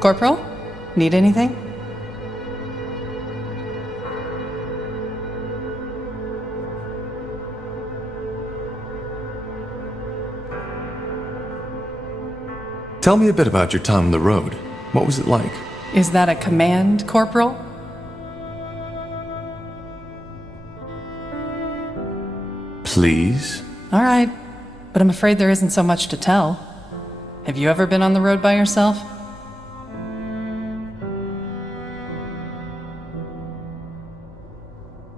Corporal? Need anything? Tell me a bit about your time on the road. What was it like? Is that a command, Corporal? Please? All right, but I'm afraid there isn't so much to tell. Have you ever been on the road by yourself?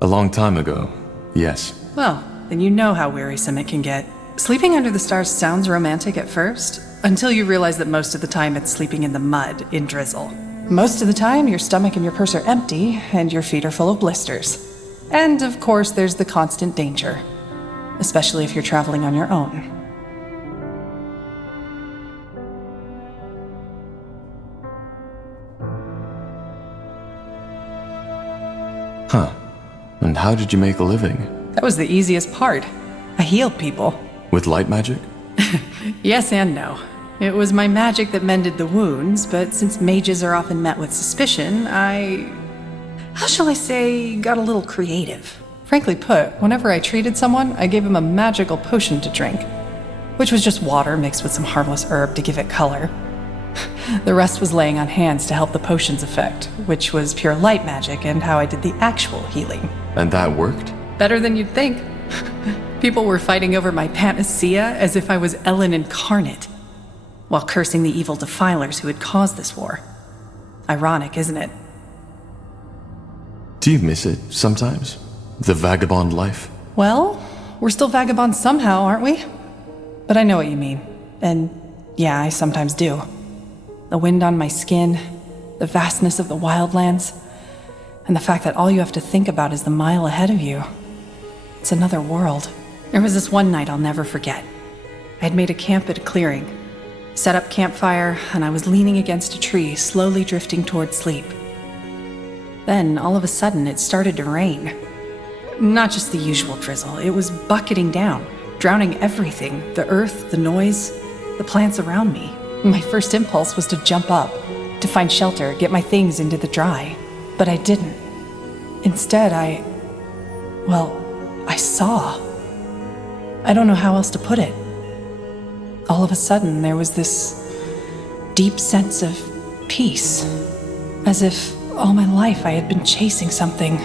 A long time ago, yes. Well, then you know how wearisome it can get. Sleeping under the stars sounds romantic at first, until you realize that most of the time it's sleeping in the mud in drizzle. Most of the time, your stomach and your purse are empty, and your feet are full of blisters. And of course, there's the constant danger, especially if you're traveling on your own. Huh. And how did you make a living? That was the easiest part. I healed people. With light magic? Yes and no. It was my magic that mended the wounds, but since mages are often met with suspicion, how shall I say, got a little creative. Frankly put, whenever I treated someone, I gave them a magical potion to drink, which was just water mixed with some harmless herb to give it color. The rest was laying on hands to help the potion's effect, which was pure light magic and how I did the actual healing. And that worked? Better than you'd think. People were fighting over my panacea as if I was Ellen incarnate, while cursing the evil defilers who had caused this war. Ironic, isn't it? Do you miss it sometimes? The vagabond life? Well, we're still vagabonds somehow, aren't we? But I know what you mean. And yeah, I sometimes do. The wind on my skin, the vastness of the wildlands, and the fact that all you have to think about is the mile ahead of you. It's another world. There was this one night I'll never forget. I had made a camp at a clearing, set up campfire, and I was leaning against a tree, slowly drifting toward sleep. Then, all of a sudden, it started to rain. Not just the usual drizzle, it was bucketing down, drowning everything, the earth, the noise, the plants around me. My first impulse was to jump up, to find shelter, get my things into the dry. But I didn't. Instead, I saw. I don't know how else to put it. All of a sudden, there was this deep sense of peace, as if all my life I had been chasing something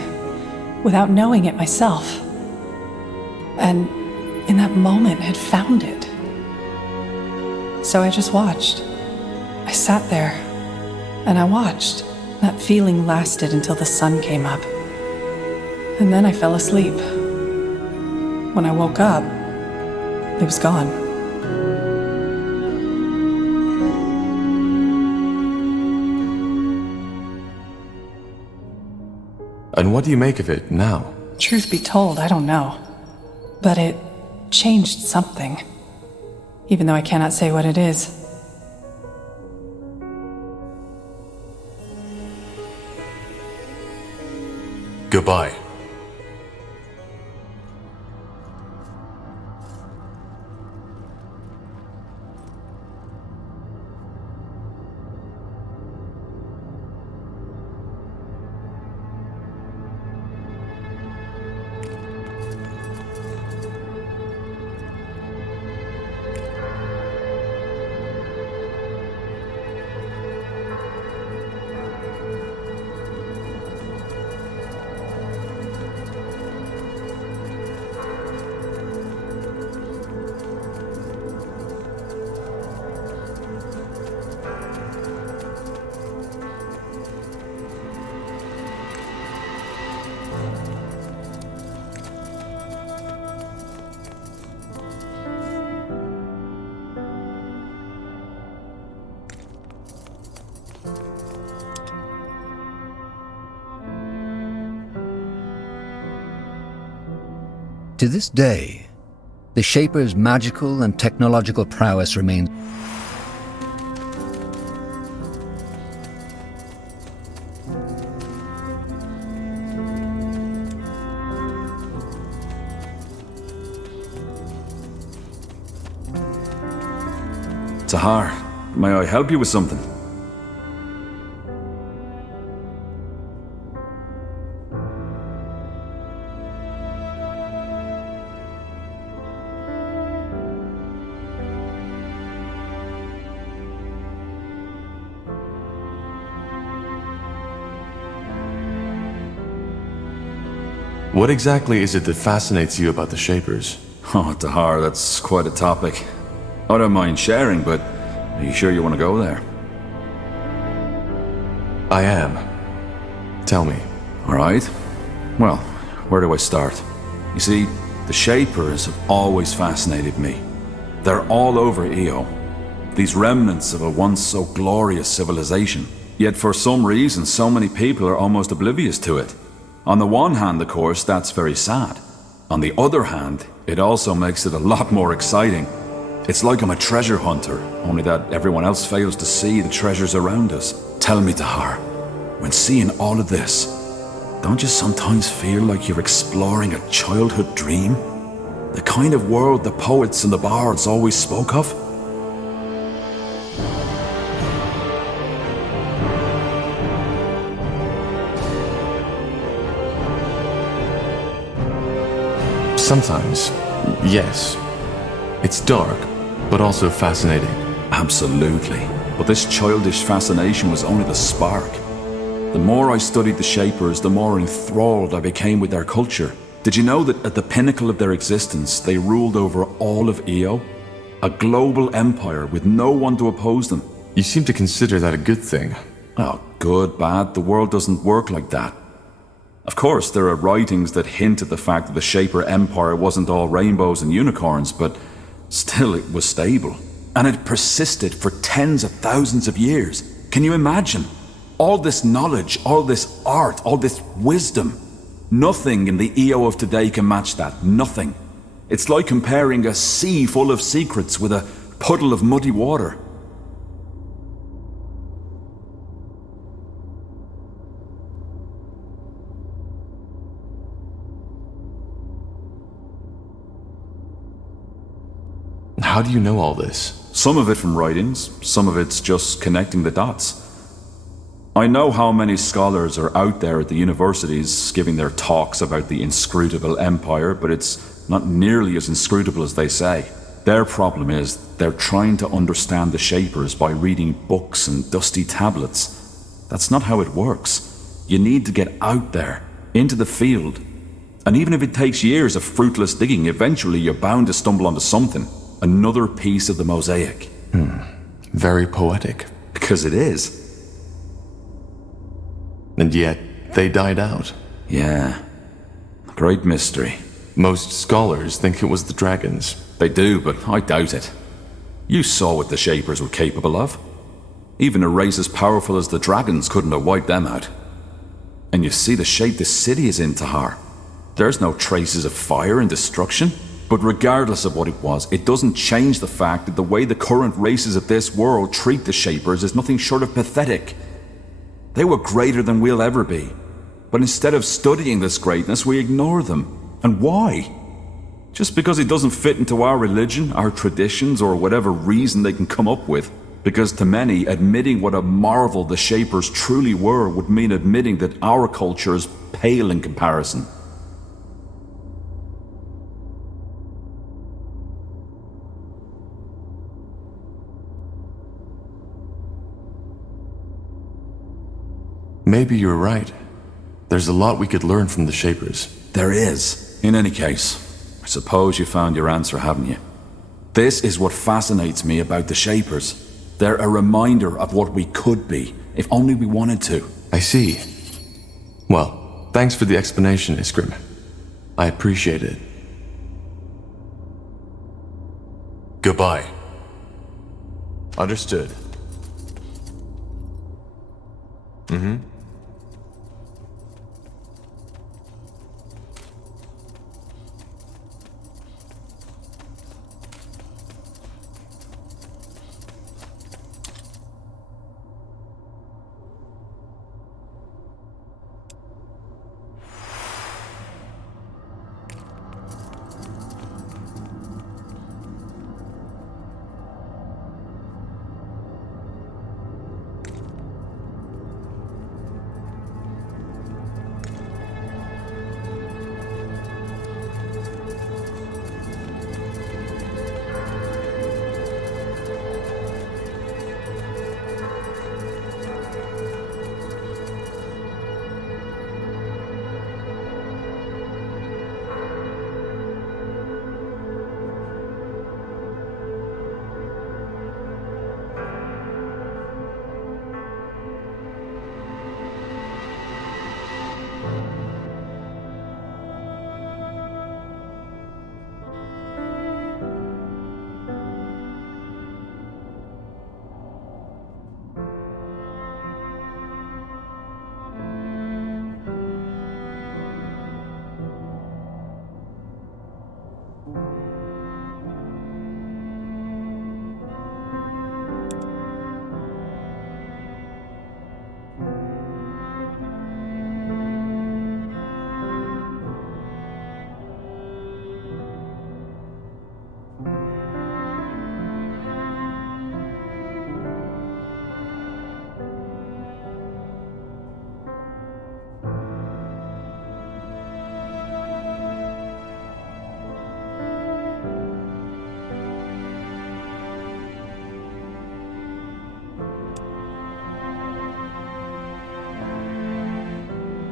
without knowing it myself. And in that moment, had found it. So I just watched. I sat there, and I watched. That feeling lasted until the sun came up. And then I fell asleep. When I woke up, it was gone. And what do you make of it now? Truth be told, I don't know. But it changed something. Even though I cannot say what it is. Goodbye. To this day, The Shaper's magical and technological prowess remains. Tahar, may I help you with something? What exactly is it that fascinates you about the Shapers? Oh, Tahar, that's quite a topic. I don't mind sharing, but are you sure you want to go there? I am. Tell me. All right. Well, where do I start? You see, the Shapers have always fascinated me. They're all over Io. These remnants of a once so glorious civilization. Yet for some reason, so many people are almost oblivious to it. On the one hand, of course, that's very sad. On the other hand, it also makes it a lot more exciting. It's like I'm a treasure hunter, only that everyone else fails to see the treasures around us. Tell me, Tahar, when seeing all of this, don't you sometimes feel like you're exploring a childhood dream? The kind of world the poets and the bards always spoke of? Sometimes, yes. It's dark, but also fascinating. Absolutely. But this childish fascination was only the spark. The more I studied the Shapers, the more enthralled I became with their culture. Did you know that at the pinnacle of their existence, they ruled over all of Io? A global empire with no one to oppose them. You seem to consider that a good thing. Oh, good, bad, the world doesn't work like that. Of course, there are writings that hint at the fact that the Shaper Empire wasn't all rainbows and unicorns, but still it was stable. And it persisted for tens of thousands of years. Can you imagine? All this knowledge, all this art, all this wisdom. Nothing in the Io of today can match that. Nothing. It's like comparing a sea full of secrets with a puddle of muddy water. How do you know all this? Some of it from writings, some of it's just connecting the dots. I know how many scholars are out there at the universities giving their talks about the inscrutable empire, but it's not nearly as inscrutable as they say. Their problem is they're trying to understand the Shapers by reading books and dusty tablets. That's not how it works. You need to get out there, into the field. And even if it takes years of fruitless digging, eventually you're bound to stumble onto something. Another piece of the mosaic. Very poetic. Because it is. And yet, they died out. Yeah. Great mystery. Most scholars think it was the dragons. They do, but I doubt it. You saw what the Shapers were capable of. Even a race as powerful as the dragons couldn't have wiped them out. And you see the shape the city is in, Tahar. There's no traces of fire and destruction. But regardless of what it was, it doesn't change the fact that the way the current races of this world treat the Shapers is nothing short of pathetic. They were greater than we'll ever be. But instead of studying this greatness, we ignore them. And why? Just because it doesn't fit into our religion, our traditions, or whatever reason they can come up with. Because to many, admitting what a marvel the Shapers truly were would mean admitting that our culture is pale in comparison. Maybe you're right. There's a lot we could learn from the Shapers. There is. In any case, I suppose you found your answer, haven't you? This is what fascinates me about the Shapers. They're a reminder of what we could be, if only we wanted to. I see. Well, thanks for the explanation, Iskrim. I appreciate it. Goodbye. Understood.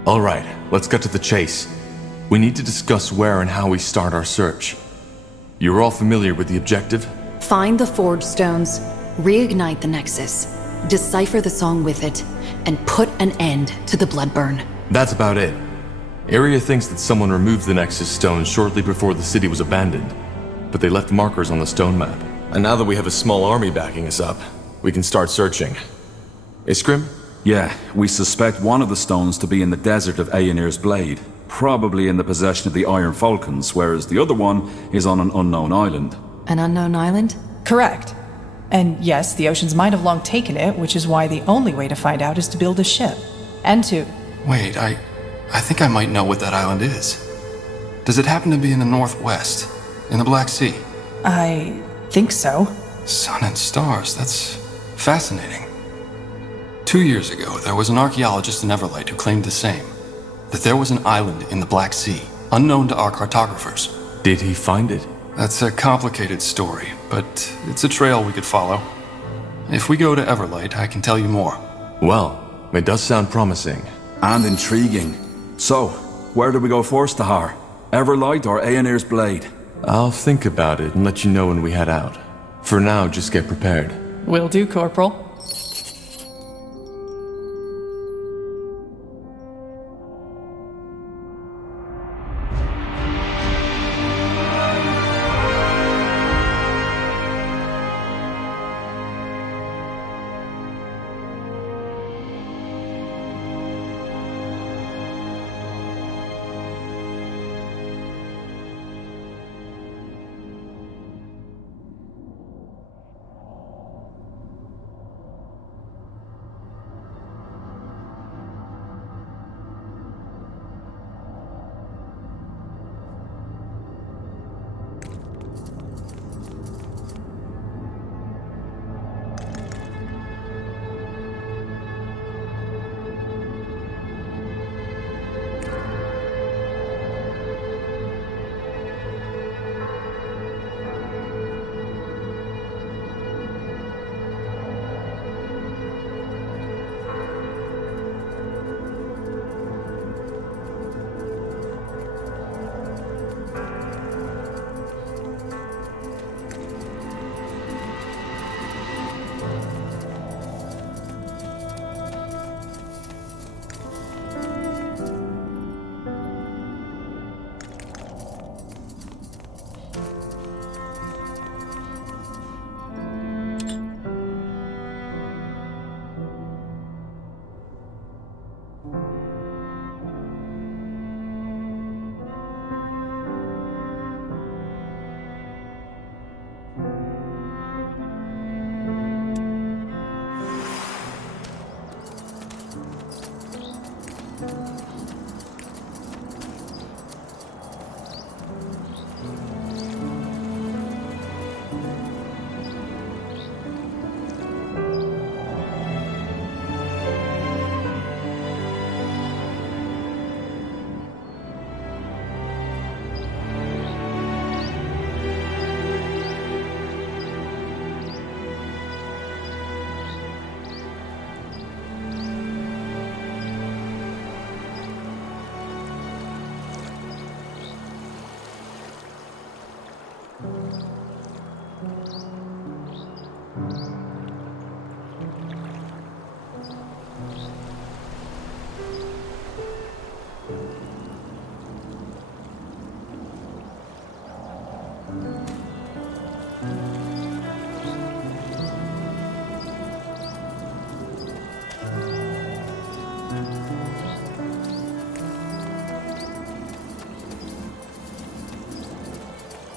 All right, let's get to the chase. We need to discuss where and how we start our search. You're all familiar with the objective? Find the Forge Stones, reignite the Nexus, decipher the song with it, and put an end to the Bloodburn. That's about it. Area thinks that someone removed the Nexus stones shortly before the city was abandoned, but they left markers on the stone map. And now that we have a small army backing us up, we can start searching. Iskrim? Yeah, we suspect one of the stones to be in the desert of Aenir's Blade, probably in the possession of the Iron Falcons, whereas the other one is on an unknown island. An unknown island? Correct. And yes, the oceans might have long taken it, which is why the only way to find out is to build a ship. And to... Wait, I think I might know what that island is. Does it happen to be in the northwest, in the Black Sea? I think so. Sun and stars, that's fascinating. 2 years ago, there was an archaeologist in Everlight who claimed the same. That there was an island in the Black Sea, unknown to our cartographers. Did he find it? That's a complicated story, but it's a trail we could follow. If we go to Everlight, I can tell you more. Well, it does sound promising. And intriguing. So, where do we go first, Tahar? Everlight or Aenir's Blade? I'll think about it and let you know when we head out. For now, just get prepared. Will do, Corporal.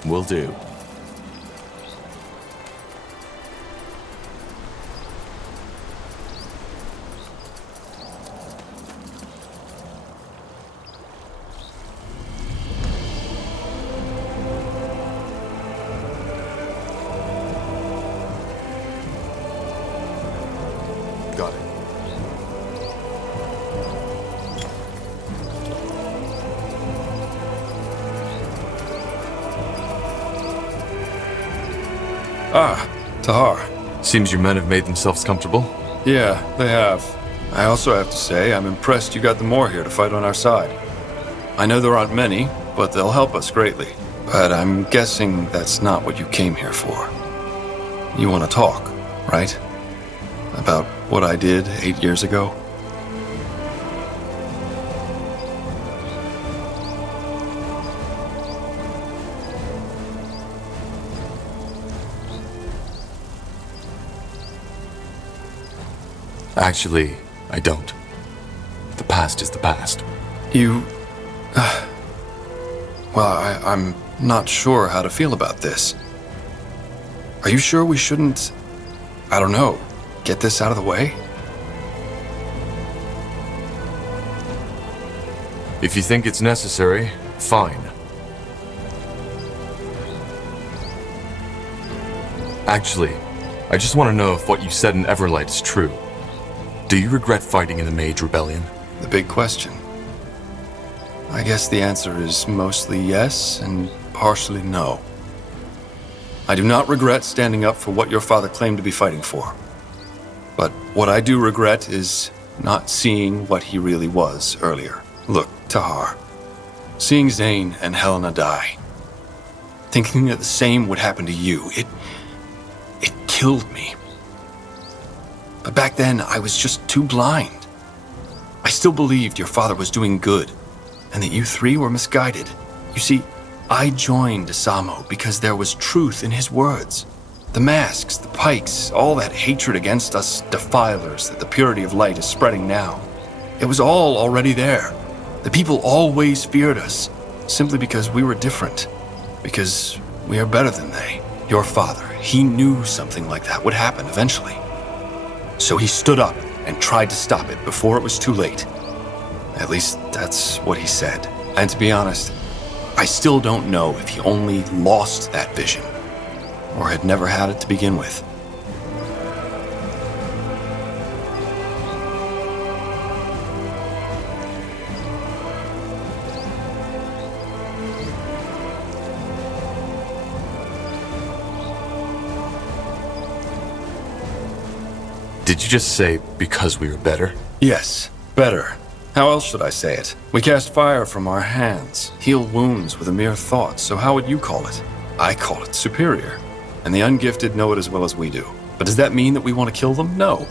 Will do. Got it. Ah, Tahar. Seems your men have made themselves comfortable. Yeah, they have. I also have to say, I'm impressed you got the Moor here to fight on our side. I know there aren't many, but they'll help us greatly. But I'm guessing that's not what you came here for. You want to talk, right? About what I did 8 years ago? Actually, I don't. The past is the past. You... well, I'm not sure how to feel about this. Are you sure we shouldn't... I don't know, get this out of the way? If you think it's necessary, fine. Actually, I just want to know if what you said in Everlight is true. Do you regret fighting in the Mage Rebellion? The big question. I guess the answer is mostly yes and partially no. I do not regret standing up for what your father claimed to be fighting for. But what I do regret is not seeing what he really was earlier. Look, Tahar, seeing Zane and Helena die, thinking that the same would happen to you, it killed me. But back then, I was just too blind. I still believed your father was doing good, and that you three were misguided. You see, I joined Asamo because there was truth in his words. The masks, the pikes, all that hatred against us defilers that the purity of light is spreading now. It was all already there. The people always feared us, simply because we were different. Because we are better than they. Your father, he knew something like that would happen eventually. So he stood up and tried to stop it before it was too late. At least that's what he said. And to be honest, I still don't know if he only lost that vision or had never had it to begin with. Did you just say because we were better? Yes, better. How else should I say it? We cast fire from our hands, heal wounds with a mere thought, so how would you call it? I call it superior. And the ungifted know it as well as we do. But does that mean that we want to kill them? No.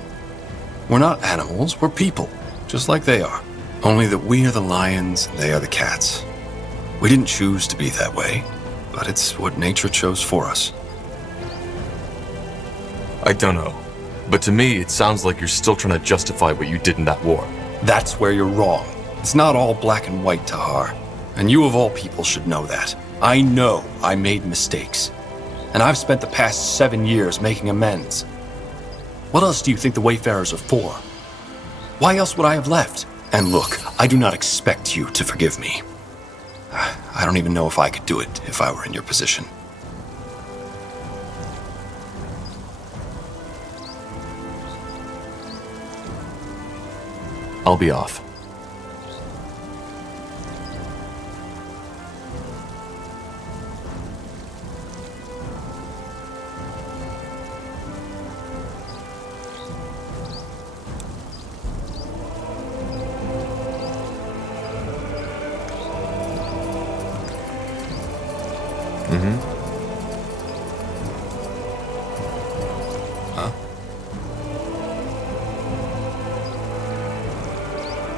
We're not animals, we're people, just like they are. Only that we are the lions and they are the cats. We didn't choose to be that way, but it's what nature chose for us. I don't know. But to me, it sounds like you're still trying to justify what you did in that war. That's where you're wrong. It's not all black and white, Tahar. And you of all people should know that. I know I made mistakes. And I've spent the past 7 years making amends. What else do you think the Wayfarers are for? Why else would I have left? And look, I do not expect you to forgive me. I don't even know if I could do it if I were in your position. I'll be off.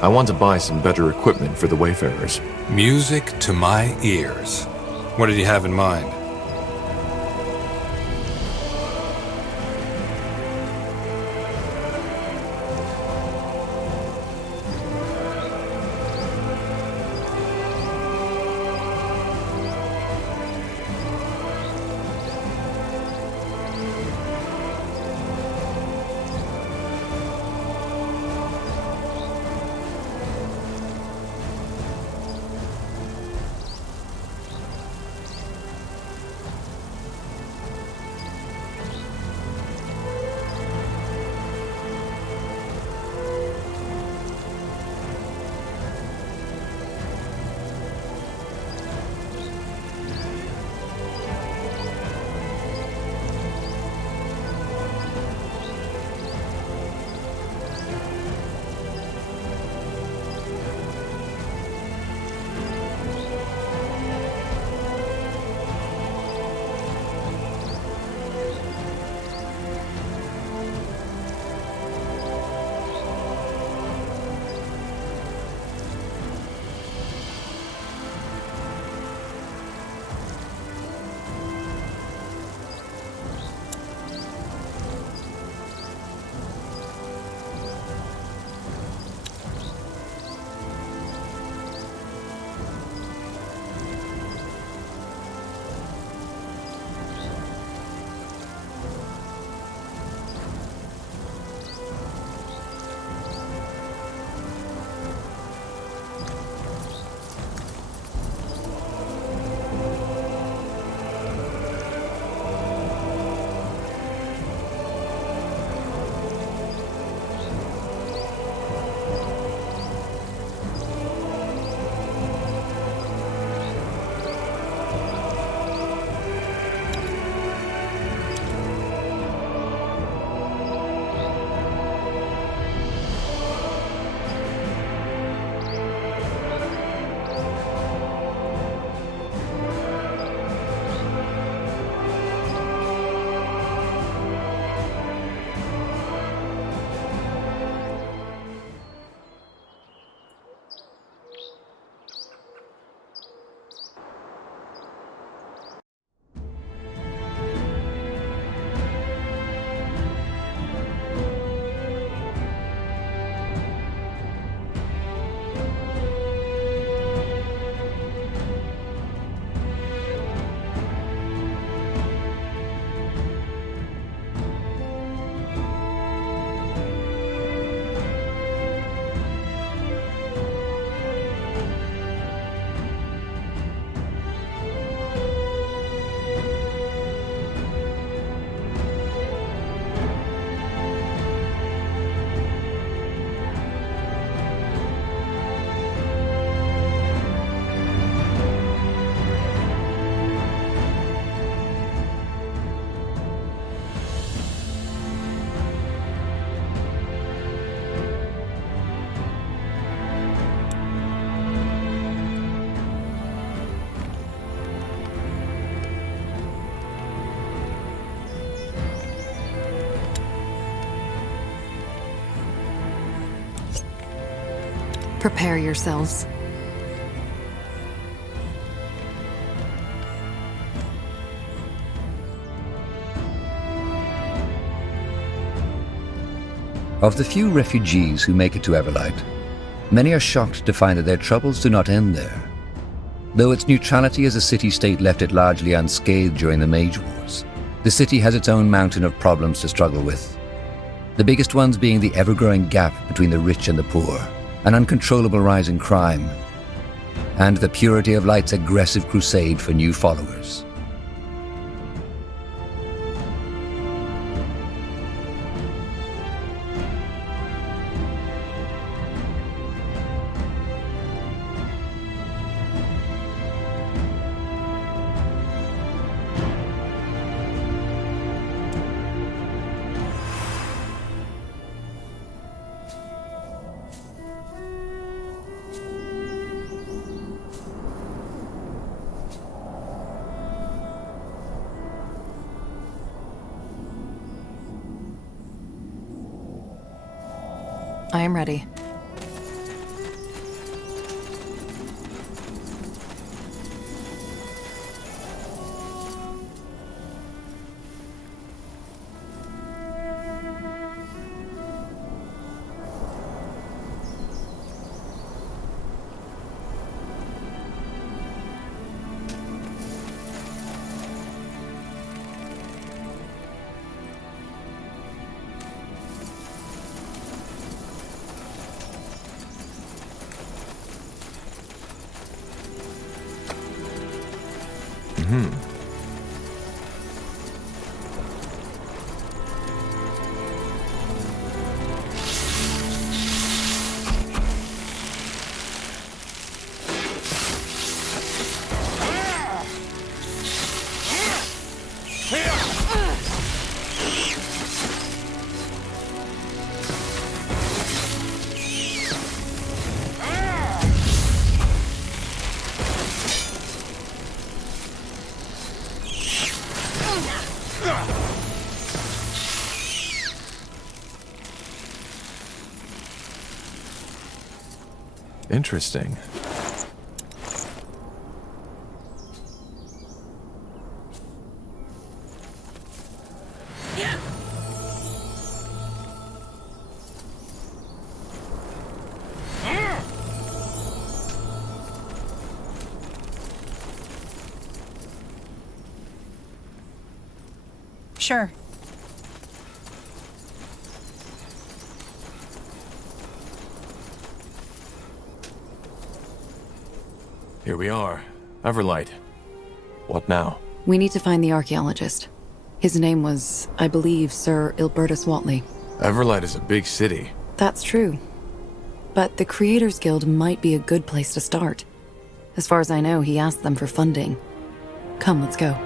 I want to buy some better equipment for the Wayfarers. Music to my ears. What did you have in mind? Prepare yourselves. Of the few refugees who make it to Everlight, many are shocked to find that their troubles do not end there. Though its neutrality as a city-state left it largely unscathed during the Mage Wars, the city has its own mountain of problems to struggle with. The biggest ones being the ever-growing gap between the rich and the poor, an uncontrollable rise in crime, and the Purity of Light's aggressive crusade for new followers. I am ready. Interesting. Sure. Here we are. Everlight. What now? We need to find the archaeologist. His name was, I believe, Sir Ilbertus Watley. Everlight is a big city. That's true. But the Creators Guild might be a good place to start. As far as I know, he asked them for funding. Come, let's go.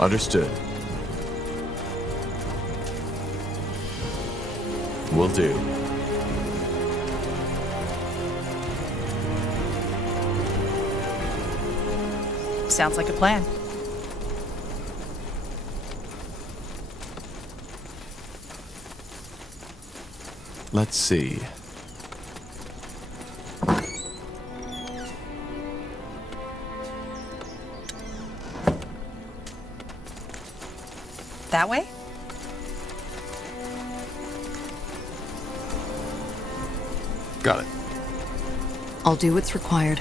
Understood. Will do. Sounds like a plan. Let's see. That way? Got it. I'll do what's required.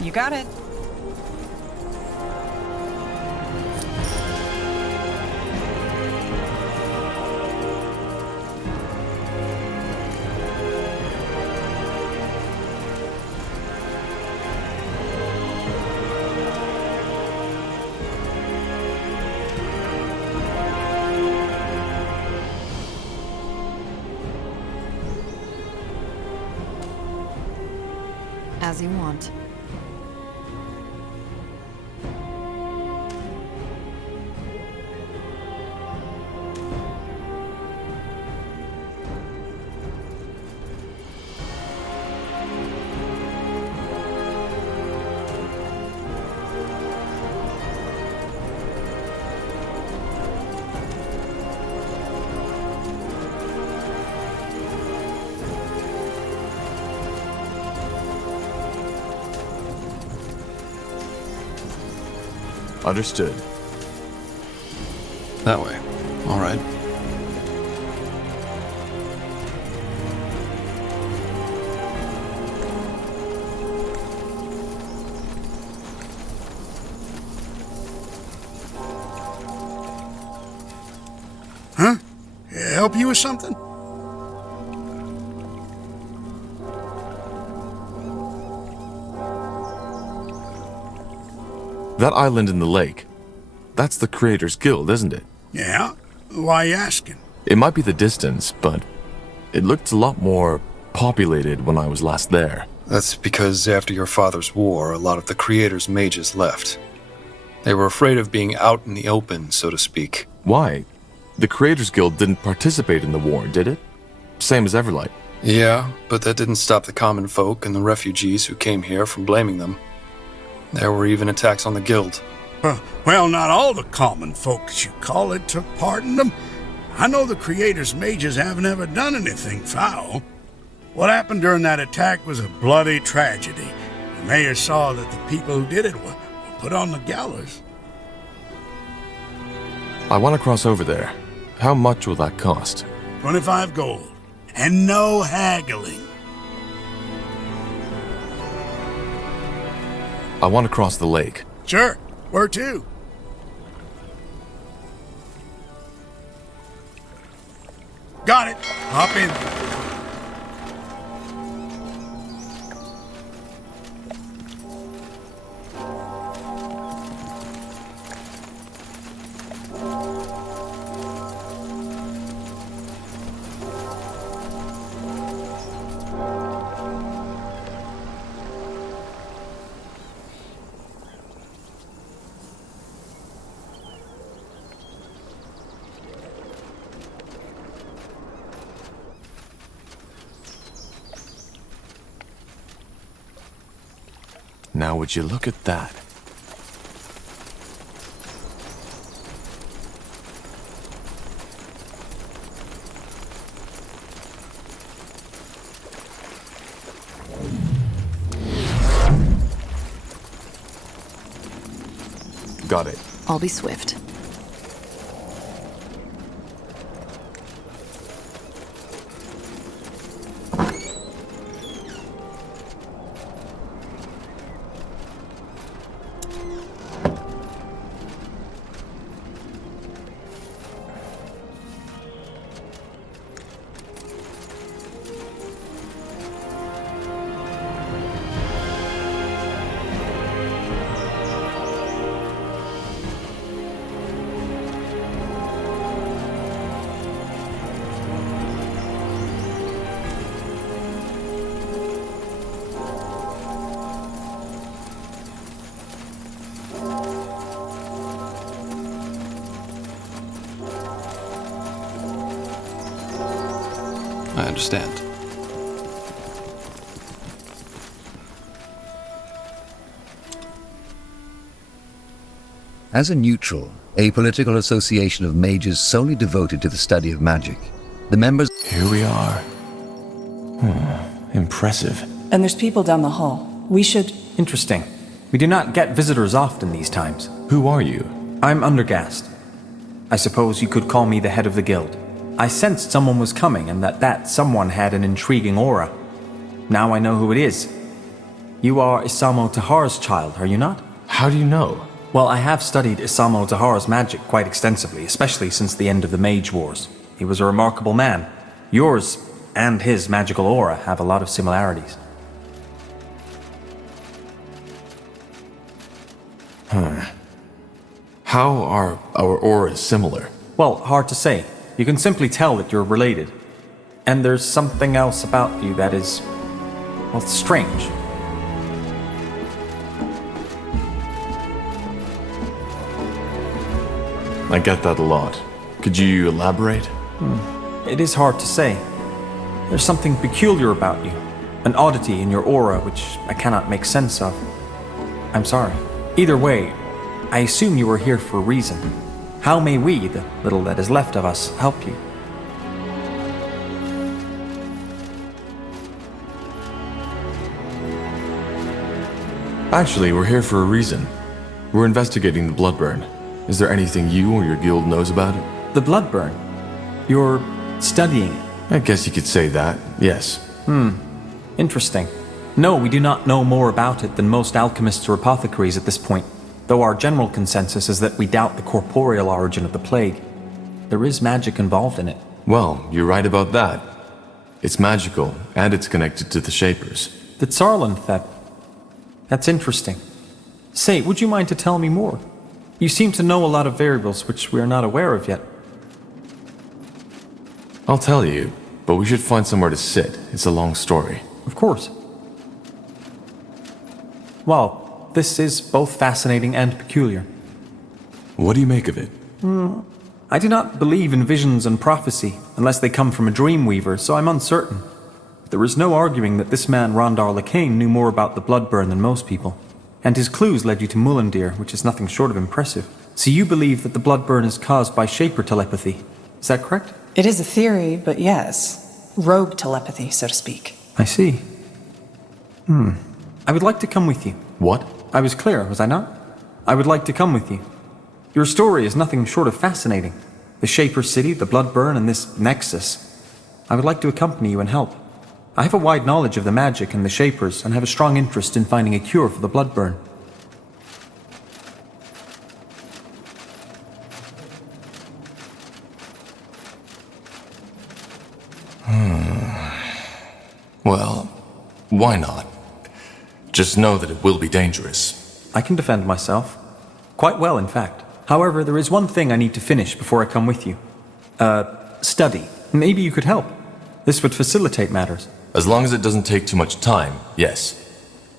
You got it. As you want. Understood. That way. All right. Huh? Help you with something? That island in the lake, that's the Creators Guild, isn't it? Yeah? Why you asking? It might be the distance, but it looked a lot more populated when I was last there. That's because after your father's war, a lot of the Creator's mages left. They were afraid of being out in the open, so to speak. Why? The Creators Guild didn't participate in the war, did it? Same as Everlight. Yeah, but that didn't stop the common folk and the refugees who came here from blaming them. There were even attacks on the guild. Well, not all the common folk, as you call it, took part in them. I know the Creator's mages haven't ever done anything foul. What happened during that attack was a bloody tragedy. The mayor saw that the people who did it were put on the gallows. I want to cross over there. How much will that cost? 25 gold. And no haggling. I want to cross the lake. Sure. Where to? Got it. Hop in. Now would you look at that? Got it. I'll be swift. I understand. As a neutral, apolitical association of mages solely devoted to the study of magic, the members... Here we are. Impressive. And there's people down the hall. We should... Interesting. We do not get visitors often these times. Who are you? I'm Undergast. I suppose you could call me the head of the guild. I sensed someone was coming and that someone had an intriguing aura. Now I know who it is. You are Isamo Tahar's child, are you not? How do you know? Well, I have studied Isamo Tahar's magic quite extensively, especially since the end of the Mage Wars. He was a remarkable man. Yours and his magical aura have a lot of similarities. How are our auras similar? Well, hard to say. You can simply tell that you're related. And there's something else about you that is, well, strange. I get that a lot. Could you elaborate? It is hard to say. There's something peculiar about you. An oddity in your aura which I cannot make sense of. I'm sorry. Either way, I assume you are here for a reason. How may we, the little that is left of us, help you? Actually, we're here for a reason. We're investigating the Bloodburn. Is there anything you or your guild knows about it? The Bloodburn? You're studying it? I guess you could say that, yes. Interesting. No, we do not know more about it than most alchemists or apothecaries at this point, though our general consensus is that we doubt the corporeal origin of the plague. There is magic involved in it. Well, you're right about that. It's magical, and it's connected to the Shapers. The Tsarland, that's interesting. Say, would you mind to tell me more? You seem to know a lot of variables which we are not aware of yet. I'll tell you, but we should find somewhere to sit. It's a long story. Of course. Well, this is both fascinating and peculiar. What do you make of it? I do not believe in visions and prophecy unless they come from a dreamweaver, so I'm uncertain. There is no arguing that this man Rondar Lacane knew more about the Bloodburn than most people. And his clues led you to Mullendir, which is nothing short of impressive. So you believe that the Bloodburn is caused by Shaper telepathy. Is that correct? It is a theory, but yes. Rogue telepathy, so to speak. I see. I would like to come with you. What? I was clear, was I not? I would like to come with you. Your story is nothing short of fascinating. The Shaper City, the Bloodburn, and this Nexus. I would like to accompany you and help. I have a wide knowledge of the magic and the Shapers, and have a strong interest in finding a cure for the Bloodburn. Well, why not? Just know that it will be dangerous. I can defend myself. Quite well, in fact. However, there is one thing I need to finish before I come with you. Study. Maybe you could help. This would facilitate matters. As long as it doesn't take too much time, yes.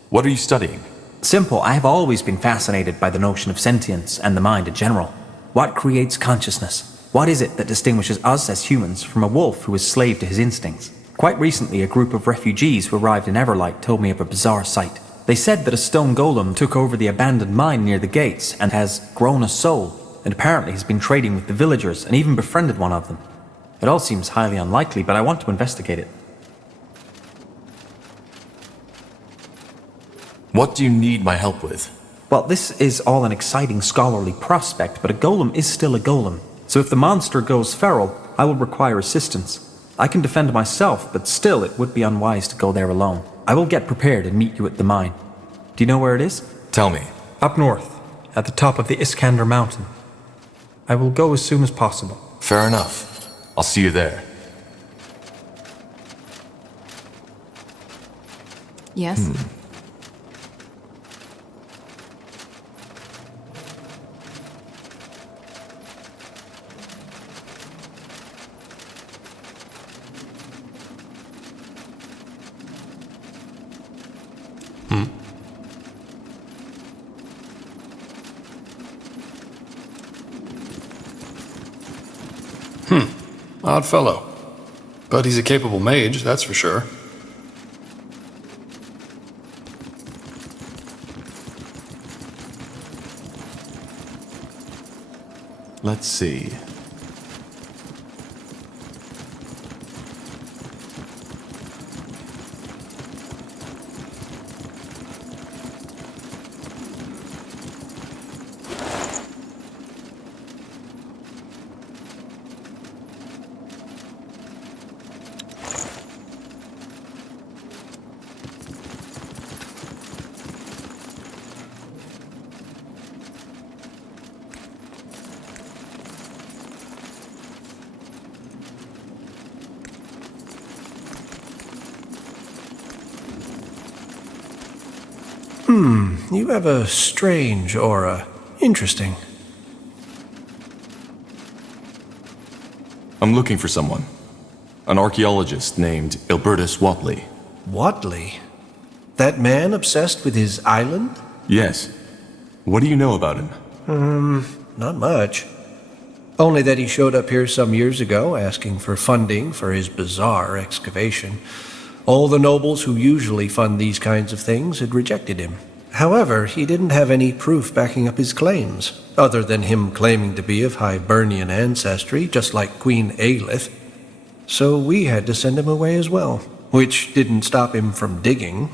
What are you studying? Simple. I have always been fascinated by the notion of sentience and the mind in general. What creates consciousness? What is it that distinguishes us as humans from a wolf who is slave to his instincts? Quite recently, a group of refugees who arrived in Everlight told me of a bizarre sight. They said that a stone golem took over the abandoned mine near the gates and has grown a soul, and apparently has been trading with the villagers and even befriended one of them. It all seems highly unlikely, but I want to investigate it. What do you need my help with? Well, this is all an exciting scholarly prospect, but a golem is still a golem. So if the monster goes feral, I will require assistance. I can defend myself, but still it would be unwise to go there alone. I will get prepared and meet you at the mine. Do you know where it is? Tell me. Up north, at the top of the Iskander mountain. I will go as soon as possible. Fair enough. I'll see you there. Yes? Odd fellow. But he's a capable mage, that's for sure. Let's see. You have a strange aura. Interesting. I'm looking for someone. An archaeologist named Albertus Watley. Watley? That man obsessed with his island? Yes. What do you know about him? Not much. Only that he showed up here some years ago asking for funding for his bizarre excavation. All the nobles who usually fund these kinds of things had rejected him. However, he didn't have any proof backing up his claims, other than him claiming to be of Hibernian ancestry, just like Queen Aelith. So we had to send him away as well, which didn't stop him from digging.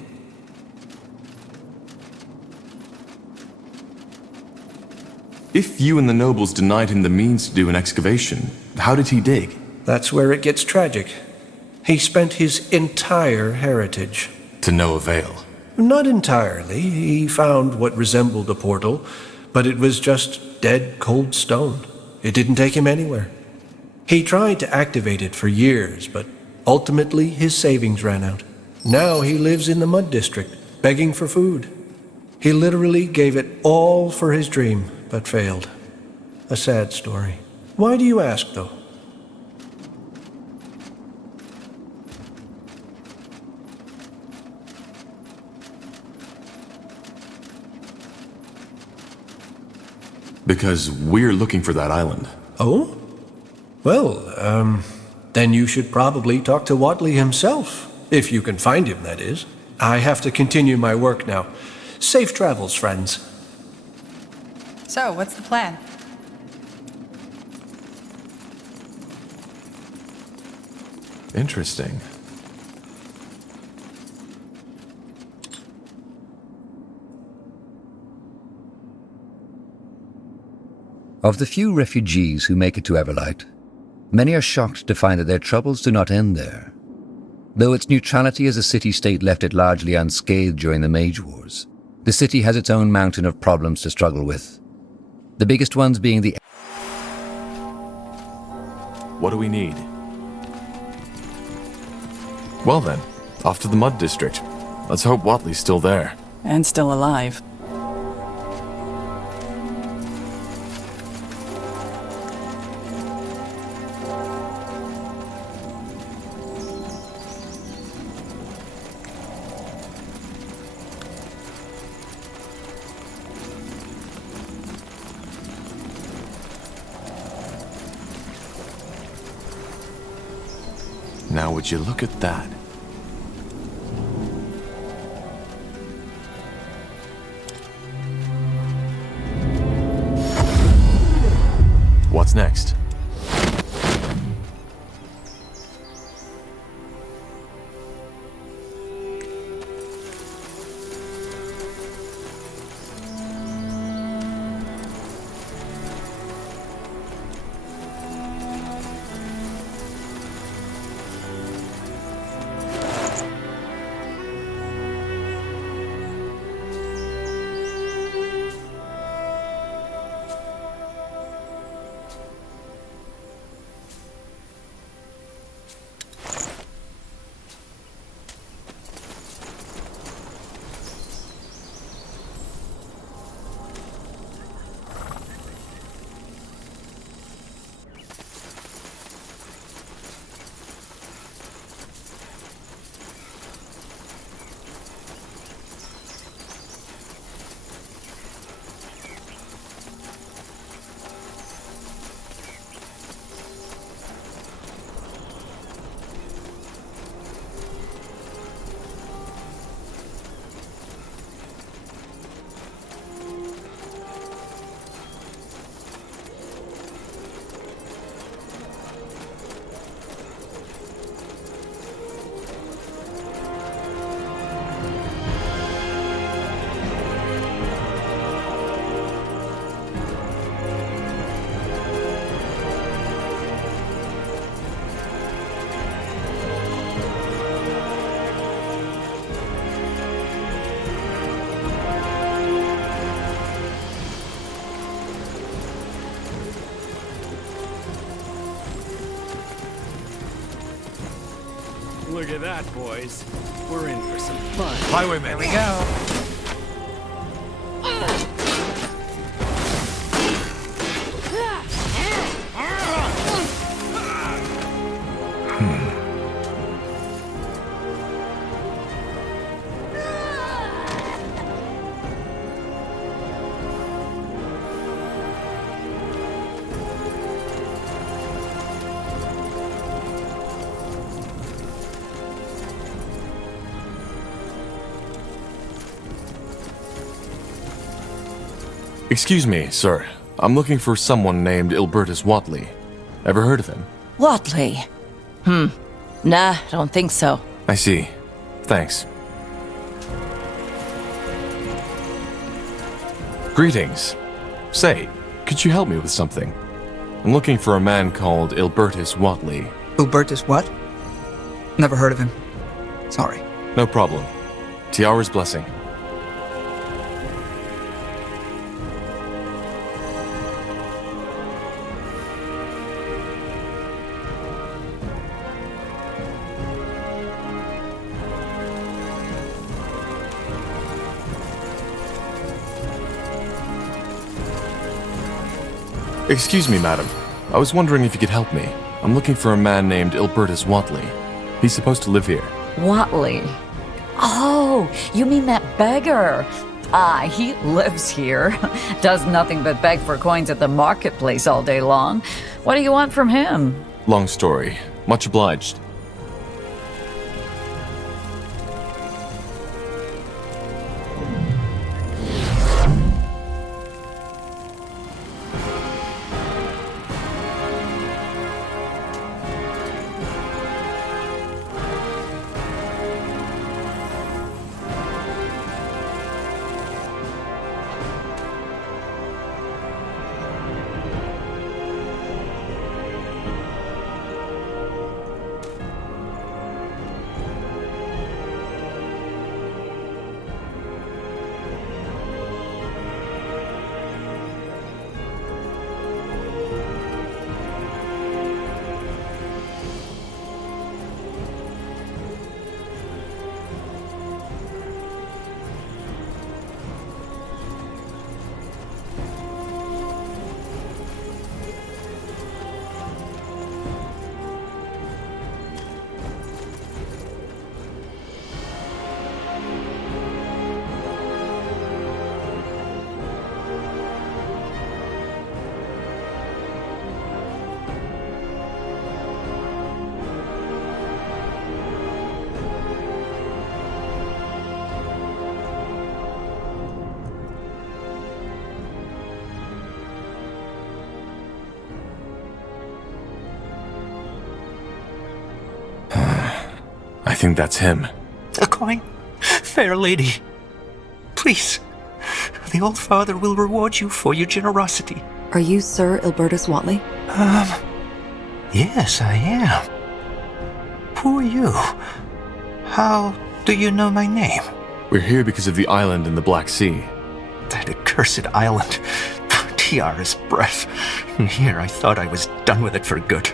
If you and the nobles denied him the means to do an excavation, how did he dig? That's where it gets tragic. He spent his entire heritage. To no avail. Not entirely. He found what resembled a portal, but it was just dead, cold stone. It didn't take him anywhere. He tried to activate it for years, but ultimately his savings ran out. Now he lives in the Mud District, begging for food. He literally gave it all for his dream, but failed. A sad story. Why do you ask, though? Because we're looking for that island. Oh? Well, then you should probably talk to Watley himself, if you can find him, that is. I have to continue my work now. Safe travels, friends. So, what's the plan? Interesting. Of the few refugees who make it to Everlight, many are shocked to find that their troubles do not end there. Though its neutrality as a city-state left it largely unscathed during the Mage Wars, the city has its own mountain of problems to struggle with. The biggest ones being the... What do we need? Well then, off to the Mud District. Let's hope Watley's still there. And still alive. Now would you look at that? What's next? Look at that, boys. We're in for some fun. Highwayman. Here we go. Excuse me, sir. I'm looking for someone named Ilbertus Watley. Ever heard of him? Watley? Nah, don't think so. I see. Thanks. Greetings. Say, could you help me with something? I'm looking for a man called Ilbertus Watley. Ilbertus what? Never heard of him. Sorry. No problem. Tiara's blessing. Excuse me, madam. I was wondering if you could help me. I'm looking for a man named Ilbertus Watley. He's supposed to live here. Watley? Oh, you mean that beggar? Ah, he lives here. Does nothing but beg for coins at the marketplace all day long. What do you want from him? Long story. Much obliged. I think that's him. A coin? Fair lady. Please. The Old Father will reward you for your generosity. Are you Sir Ilbertus Watley? Yes, I am. Who are you? How do you know my name? We're here because of the island in the Black Sea. That accursed island. Tiara's breath. And here I thought I was done with it for good.